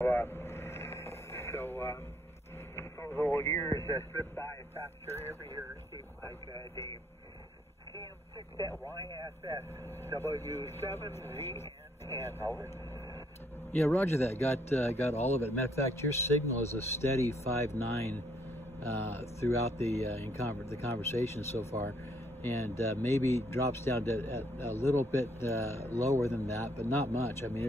Those old years slip by faster every year, it seems like, Dave. KM6YSS W7ZNN, over. Yeah, roger that. Got all of it. Matter of fact, your signal is a steady 5.9 throughout the conversation so far, and maybe drops down to a little bit lower than that, but not much. I mean,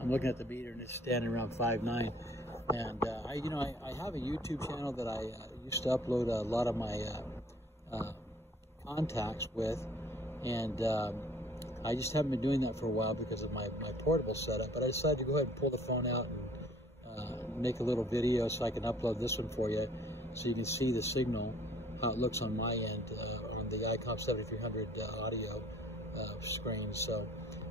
I'm looking at the meter and it's standing around 5.9. And I have a YouTube channel that I used to upload a lot of my contacts with, and I just haven't been doing that for a while because of my portable setup. But I decided to go ahead and pull the phone out and make a little video so I can upload this one for you, so you can see the signal, how it looks on my end on the ICOM 7300 audio screen. So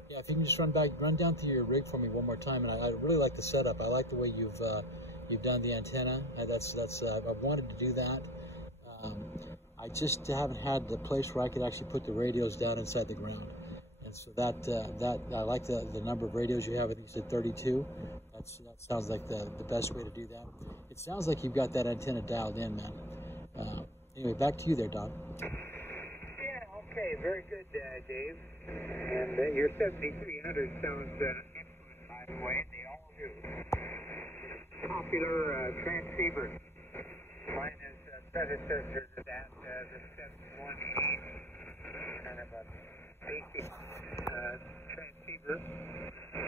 yeah, if you can just run down through your rig for me one more time. And I really like the setup. I like the way you've done the antenna. I've wanted to do that. I just haven't had the place where I could actually put the radios down inside the ground. And so that I like the number of radios you have. I think you said 32. That sounds like the best way to do that. It sounds like you've got that antenna dialed in, man. Anyway, back to you there, Don. Yeah, okay, very good, Dave. And your 7300 sounds excellent, by the way, they all do. Popular transceiver. Mine is predecessor to that, the 718, kind of a basic transceiver.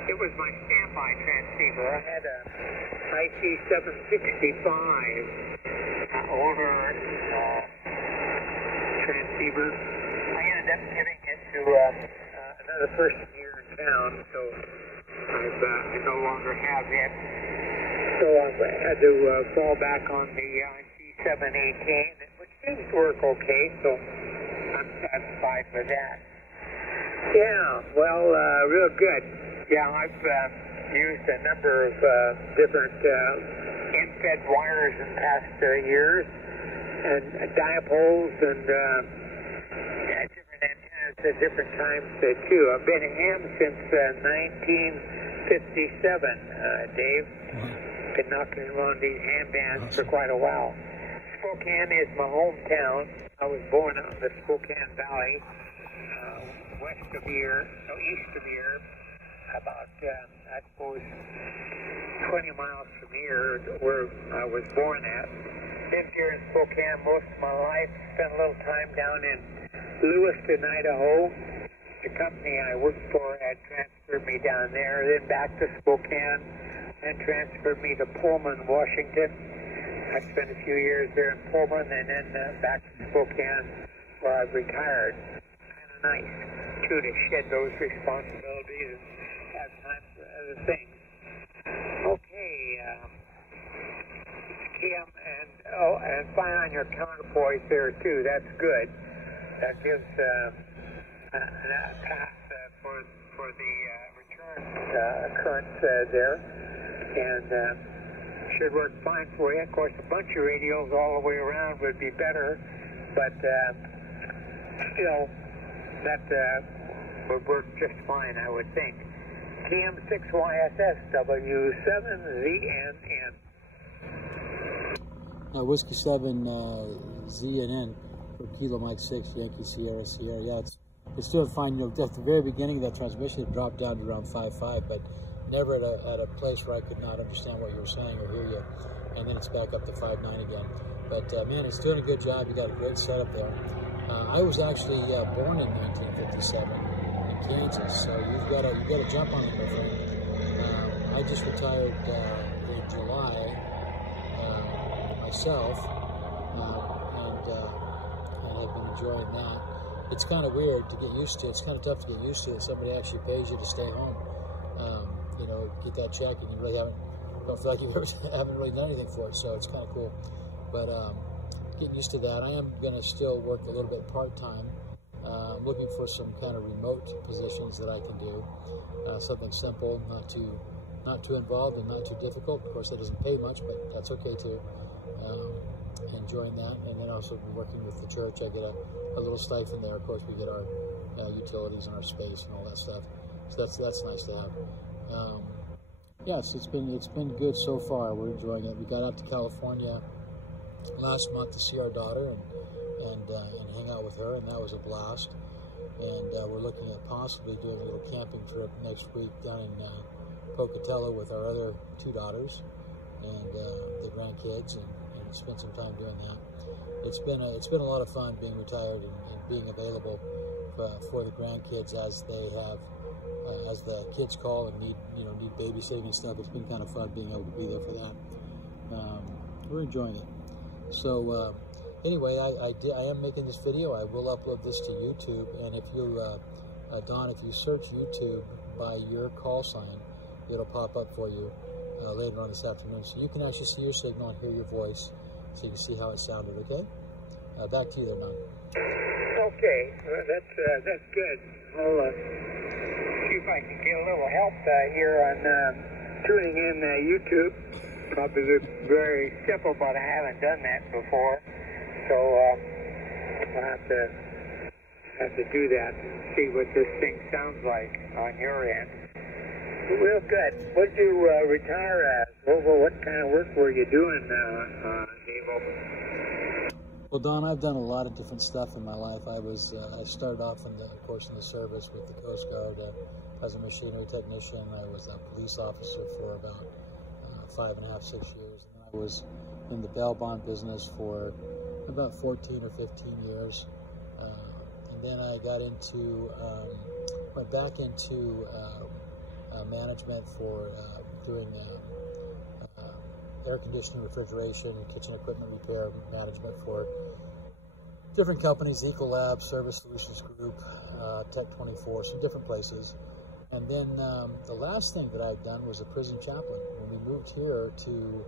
It was my standby transceiver. I had a IC765 older transceiver. I ended up giving it to another person here in town, so I no longer have it. So I had to fall back on the IC718, which seems to work okay, so I'm satisfied with that. Yeah, well, real good. Yeah, I've used a number of different in-fed wires in the past years, and dipoles and different antennas at different times too. I've been a ham since 1957, Dave. Been knocking around these ham bands for quite a while. Spokane is my hometown. I was born out in the Spokane Valley, east of here, about, I suppose, 20 miles from here, where I was born at. Lived here in Spokane most of my life. Spent a little time down in Lewiston, Idaho. The company I worked for had transferred me down there, then back to Spokane, then transferred me to Pullman, Washington. I spent a few years there in Pullman, and then back to Spokane, where I've retired. Kind of nice, too, to shed those responsibilities and have time for other things. Okay, Kim, and fine on your counterpoise there, too. That's good. That gives a path for the return currents there, and should work fine for you. Of course, a bunch of radios all the way around would be better, but still, that would work just fine, I would think. KM6YSS W7ZNN. Whiskey 7 ZNN for Kilo Mike 6 Yankee Sierra Sierra. Yeah, it's doing fine. You know, at the very beginning of that transmission, it dropped down to around 5.5, but never at a place where I could not understand what you were saying or hear you. And then it's back up to 5.9 again. But man, it's doing a good job. You got a great setup there. I was actually born in 1957 in Kansas, so you've got to jump on it, my friend. I just retired in July myself, and I've been enjoying that. It's kind of weird to get used to. It's kind of tough to get used to. Somebody actually pays you to stay home. You know, get that check, and you really don't feel like you haven't really done anything for it. So it's kind of cool. But getting used to that. I am going to still work a little bit part-time. I'm looking for some kind of remote positions that I can do. Something simple, not too involved and not too difficult. Of course, that doesn't pay much, but that's okay too. Enjoying that, and then also working with the church. I get a little stipend there. Of course, we get our utilities and our space and all that stuff. So that's nice to have. Yes, it's been good so far. We're enjoying it. We got out to California last month to see our daughter and hang out with her, and that was a blast. And we're looking at possibly doing a little camping trip next week down in Pocatello with our other two daughters and the grandkids, and spend some time doing that. It's been a lot of fun being retired and being available for the grandkids as they have as the kids call and need babysitting and stuff. It's been kind of fun being able to be there for that. We're enjoying it. So anyway, I am making this video. I will upload this to YouTube, and if you Don, if you search YouTube by your call sign, it'll pop up for you later on this afternoon, so you can actually see your signal and hear your voice, so you can see how it sounded. Okay, back to you though, man. Okay, well, that's good. I'll see if I can get a little help here on tuning in YouTube. Probably looks very simple, but I haven't done that before, so I'll have to do that and see what this thing sounds like on your end. Real good. What did you retire as? What kind of work were you doing, Dave? Well, Don, I've done a lot of different stuff in my life. I started off in the service with the Coast Guard as a machinery technician. I was a police officer for about 5.5, 6 years. And I was in the bail bond business for about 14 or 15 years. And then I got went back into management for doing air conditioning, refrigeration, kitchen equipment repair management for different companies, Ecolab, Service Solutions Group, Tech24, some different places. And then the last thing that I'd done was a prison chaplain. When we moved here to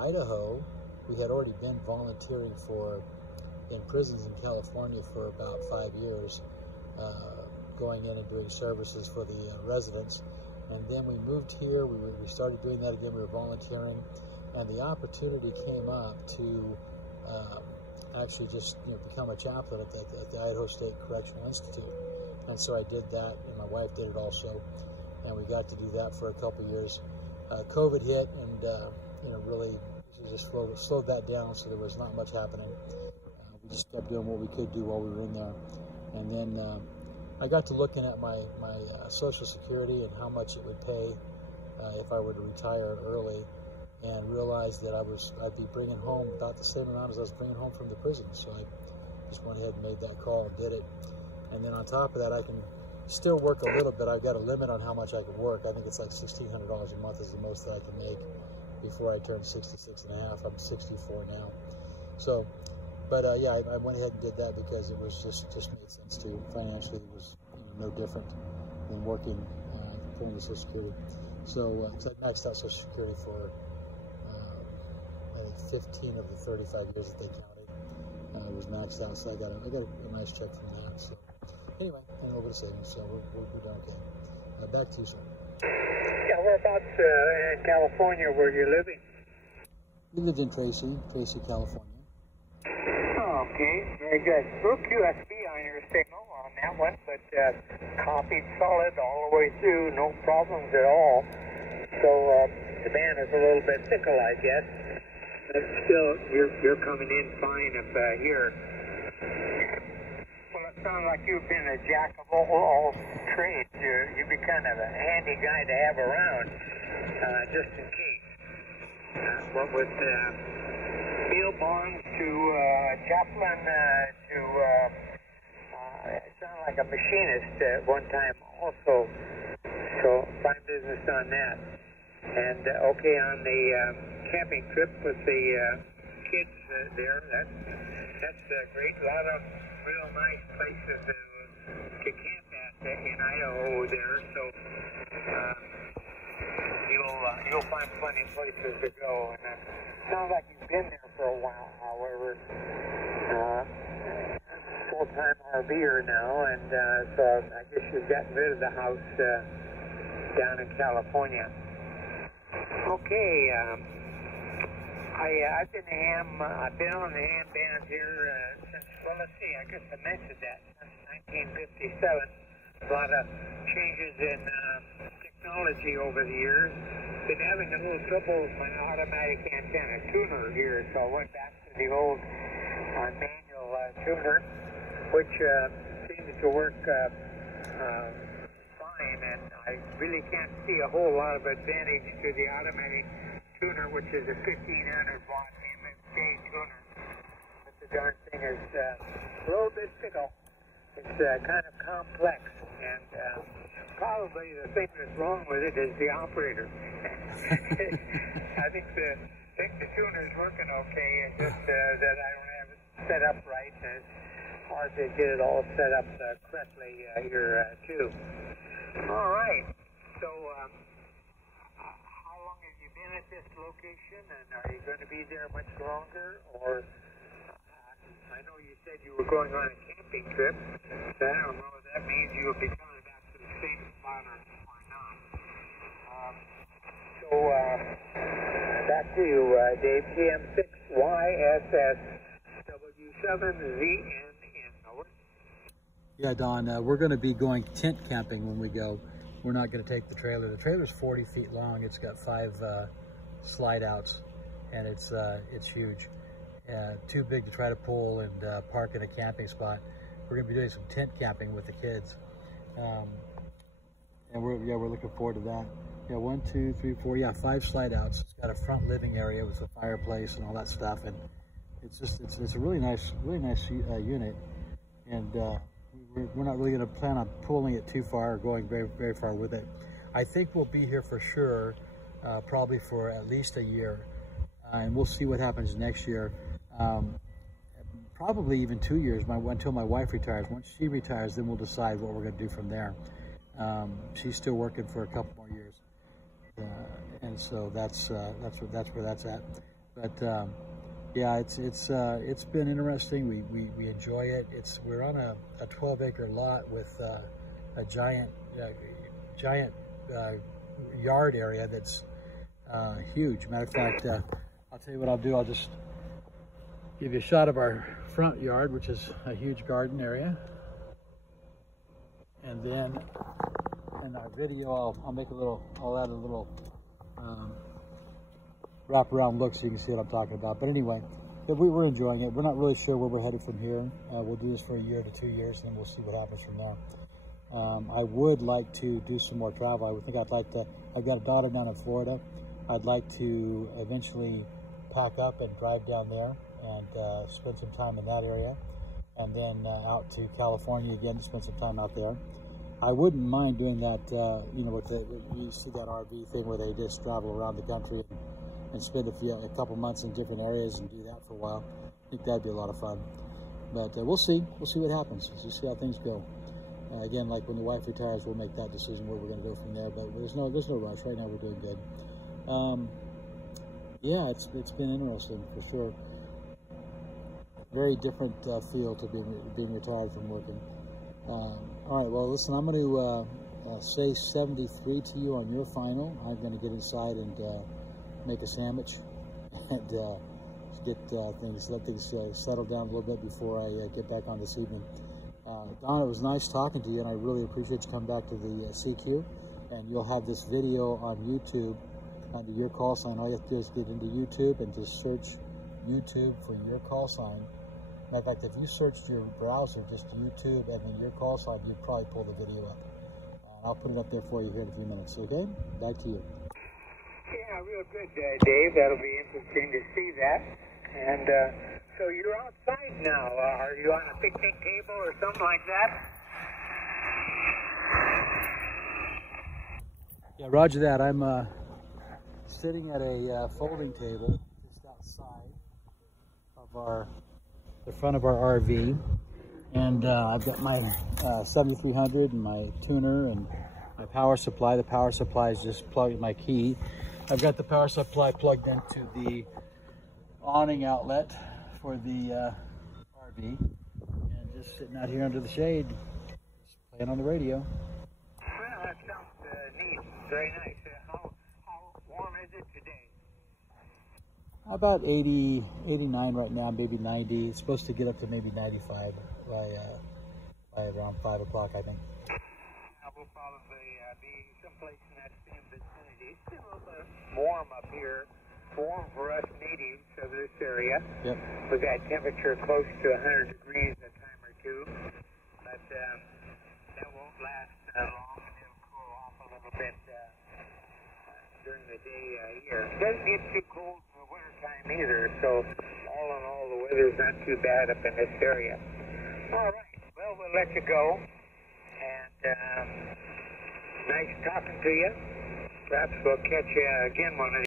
Idaho, we had already been volunteering in prisons in California for about 5 years, going in and doing services for the residents. And then we moved here, we started doing that again, we were volunteering, and the opportunity came up to actually just become a chaplain at the Idaho State Correctional Institute. And so I did that, and my wife did it also, and we got to do that for a couple years. COVID hit, and really just slowed that down, so there was not much happening. We just kept doing what we could do while we were in there. And then I got to looking at my Social Security and how much it would pay if I were to retire early, and realized that I'd be bringing home about the same amount as I was bringing home from the prison. So I just went ahead and made that call and did it. And then on top of that, I can still work a little bit. I've got a limit on how much I can work. I think it's like $1,600 a month is the most that I can make before I turn 66 and a half. I'm 64 now. So, but yeah, I went ahead and did that because it was just made sense to financially. It was no different than working pulling the Social Security. So, so I maxed out Social Security for I think 15 of the 35 years that they counted. It was maxed out, so I got a nice check from that. So anyway, and a little bit of savings, so we're doing okay. Back to you, sir. Yeah, whereabouts in California were you living? We lived in Tracy, California. Oh, okay, very good. Little QSB on your signal on that one, but copied solid all the way through, no problems at all. So the band is a little bit fickle, I guess. But still, you're coming in fine up here. Well, it sounds like you've been a jack of all trades. You'd be kind of a handy guy to have around, just in case. What with bail bonds to chaplain to it sounded like a machinist at one time also. So fine business on that. And okay, on the camping trip with the kids there, that's great. A lot of real nice places to camp at in Idaho there. So you'll find plenty of places to go. And sounds like you've been there for a while, however. Full-time RVer now, and so I guess you've gotten rid of the house down in California. Okay, I've been on the ham band here since, well, let's see, I guess I mentioned that, since 1957. A lot of changes in technology over the years. Been having a little trouble with my automatic antenna tuner here, so I went back to the old manual tuner, which seems to work fine, and I really can't see a whole lot of advantage to the automatic tuner, which is a 1500 watt MMK tuner. But the darn thing is a little bit fickle. It's kind of complex, and probably the thing that's wrong with it is the operator. I think the tuner's working okay, it's just that I don't have it set up right, and it's hard to get it all set up correctly here too. All right, so how long have you been at this location, and are you going to be there much longer, or I know you said you were going on a camping trip, so I don't know if that means you'll be coming back to the same spot or not. So back to you, Dave, TM6YSS W7ZNN, over. Yeah, Don, we're going to be going tent camping when we go. We're not going to take the trailer. The trailer's 40 feet long. It's got 5 slide outs, and it's huge. Too big to try to pull and park in a camping spot. We're going to be doing some tent camping with the kids, and we're looking forward to that. Yeah, 1, 2, 3, 4. Yeah, 5 slide outs. It's got a front living area with a fireplace and all that stuff, and it's a really nice unit. And we're not really going to plan on pulling it too far or going very far with it. I think we'll be here for sure, probably for at least a year, and we'll see what happens next year. Probably even 2 years until my wife retires. Once she retires, then we'll decide what we're going to do from there. She's still working for a couple more years, and so that's where that's at. But yeah, it's been interesting. We enjoy it. We're on a 12-acre lot with a giant yard area that's huge. Matter of fact, I'll tell you what I'll do. I'll just give you a shot of our front yard, which is a huge garden area, and then in our video I'll add a little wrap around look so you can see what I'm talking about. But anyway, we're enjoying it. We're not really sure where we're headed from here. We'll do this for a year to 2 years, and then we'll see what happens from there. I would like to do some more travel. I've got a daughter down in Florida. I'd like to eventually pack up and drive down there and spend some time in that area, and then out to California again to spend some time out there. I wouldn't mind doing that, you see that RV thing where they just travel around the country and spend a couple months in different areas and do that for a while. I think that'd be a lot of fun. But we'll see what happens. We'll see how things go. Again, like when the wife retires, we'll make that decision where we're going to go from there. But there's no rush. Right now, we're doing good. Yeah, it's been interesting for sure. Very different feel to being retired from working. All right, well, listen, I'm going to say 73 to you on your final. I'm going to get inside and make a sandwich and let things settle down a little bit before I get back on this evening. Don, it was nice talking to you, and I really appreciate you coming back to the CQ. And you'll have this video on YouTube under your call sign. All you have to do is get into YouTube and just search YouTube for your call sign. Matter of fact, if you searched your browser, just YouTube and then your call sign, you'd probably pull the video up. I'll put it up there for you here in a few minutes, okay? Back to you. Yeah, real good, Dave. That'll be interesting to see that. And so you're outside now. Are you on a picnic table or something like that? Yeah, roger that. I'm sitting at a folding table just outside of the front of our RV, and I've got my 7300 and my tuner and my power supply. The power supply is just plugged in my key. I've got the power supply plugged into the awning outlet for the RV, and just sitting out here under the shade, just playing on the radio. Well, that sounds neat. Very nice. How warm is it today? About 80, 89 right now, maybe 90. It's supposed to get up to maybe 95 by around 5 o'clock, I think. We'll will probably be someplace in that same vicinity. It's been a little bit warm up here, warm for us natives of this area. Yep. We've got temperature close to 100 degrees a time or two, but that won't last long, and it'll cool off a little bit during the day here. It doesn't get too cold in the wintertime either, so all in all, the weather's not too bad up in this area. All right, well, we'll let you go, and nice talking to you. Perhaps we'll catch you again one of these